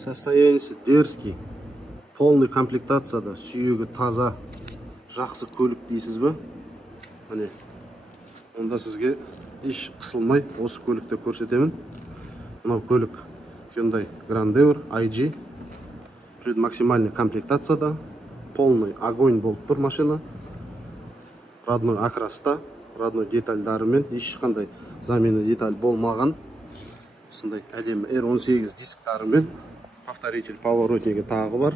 Состояниесі дерзкий, полный комплектацияда, сүйегі таза, жақсы көлік дейсіз бе? Міне, онда сізге еш қысылмай осы көлікті көрсетемін. Мынау көлік Hyundai Grandeur IG, предмаксимальный комплектацияда, полный огонь болып тұр машина. Родной окраста, родной детальдарымен, ешқандай замена деталь болмаған. Осындай әдемі R18 дисктарымен, повторитель поворотнигі тағы бар.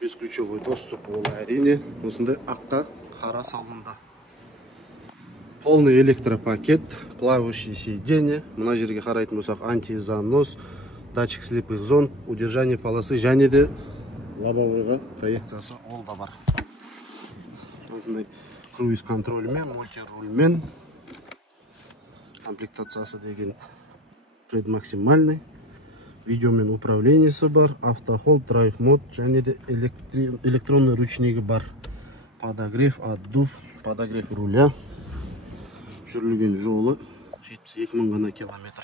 Бесключевой доступ ол әрине. Осындай аққа қара салонда. Полный электропакет, плавающие сиденья. Мына жерге қарайтын болсақ, антизанос, датчик слепых зон, удержание полосы, және де лобовойға проекциясы ол да бар. Осындай круиз контрольмен, мультирульмен. Комплектациясы деген предмаксимальный. Видеомен управлениесі бар, автохолд, драйв мод, және де электронный ручнигі бар. Подогрев, отдув, подогрев руля. Жүрілген жолы 72 000 ғана километр.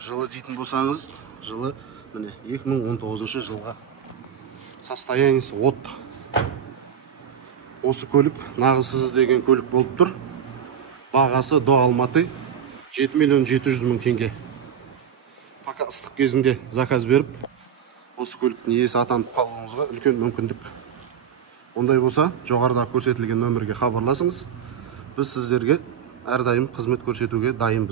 Жылы дейтін болсаңыз, жылы 2019 жылға. Состояниесі от. Осы көлік нағыз деген көлік болып тұр. Бағасы до Алматы 7 700 000 теңге. Пока ыстық кезінде заказ беріп, осы көліктің иесі атанып қалуыңызға үлкен мүмкіндік. Ондай болса, жоғарыда көрсетілген нөмірге хабарласыңыз. Біз сіздерге әрдайым қызмет көрсетуге дайынбыз.